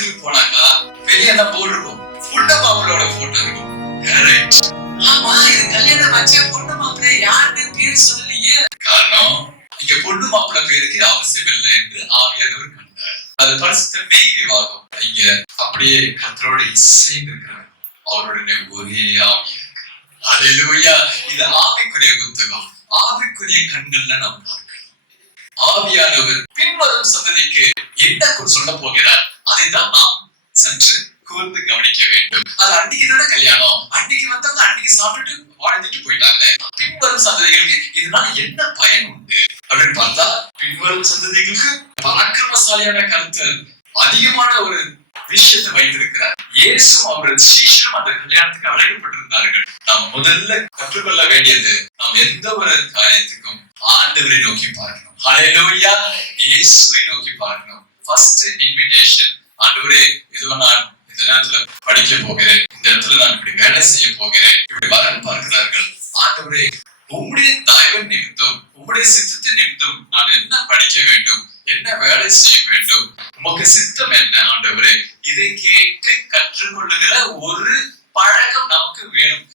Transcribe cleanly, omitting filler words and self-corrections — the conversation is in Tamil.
கல்யாணத்துக்கு போனாக்கா வெளியே தான் போர்டு இருக்கும், பொண்ணு மாப்பிளோட போட்டோ இருக்கும். கரெக்ட். ஆமா, இது கல்யாணம் ஆச்சு, பொண்ணு மாப்பிள்ளை யாருன்னு பேர் சொல்லலையே. காரணம், இங்க பொண்ணு மாப்பிள்ளை பேருக்கு அவசியம் இல்லை என்று ஆவியானவர் கண்டார். அது பரிசுத்த மெய் விவாகம். இங்க அப்படியே கர்த்தரோடு இசைந்து இருக்கிறார். அவருடைய ஒரே ஆவியா இருக்கு. அல்லேலூயா. இது ஆவிக்குரிய புத்தகம். ஆவிக்குரிய கண்கள்ல நாம் பார்க்கலாம். ஆவியானவர் பின்வரும் சந்ததிக்கு என்ன சொல்ல போகிறார், அதைதான் நாம் சற்று கூர்ந்து கவனிக்க வேண்டும். அது அன்னைக்கு தானே கல்யாணம், அன்னைக்கு வந்தவங்க அன்னைக்கு சாப்பிட்டுட்டு வாழ்ந்துட்டு போயிட்டாங்க. பின்வரும் சந்ததிகளுக்கு இதனால என்ன பயன் உண்டு அப்படின்னு பார்த்தா, பின்வரும் சந்ததிகளுக்கு பராக்கிரமசாலியான கருத்து அதிகமான ஒரு விஷயத்தை வைத்திருக்கிறார். இயேசுவும் அவரது சீஷரும் அந்த கல்யாணத்துக்கு அழைக்கப்பட்டிருந்தார்கள். நாம் முதல்ல கற்றுக்கொள்ள வேண்டியது, நாம் எந்த ஒரு காரியத்துக்கும் ஆண்டவரை நோக்கி பார்க்கணும். ஹல்லேலூயா. இயேசுவை நோக்கி பார்க்கணும். ஃபர்ஸ்ட் இன்விடேஷன், ஆண்டவரே இதோ நான் இந்த நேரத்துல படிக்க போகிறேன், இந்த இடத்துல நான் இப்படி வேலை செய்ய போகிறேன், இப்படி வரன் பார்க்கிறார்கள். ஆண்டவரே உம்முடைய தயவு நிமித்தம், உம்முடைய சித்தத்தின் நிமித்தம் நான் என்ன படிக்க வேண்டும், என்ன வேலை செய்ய வேண்டும், உமக்கு சித்தம் என்ன ஆண்டவரே, இதை கேட்டு கற்றுக்கொள்ளுகிற ஒரு பழக்கம் நமக்கு வேணும்.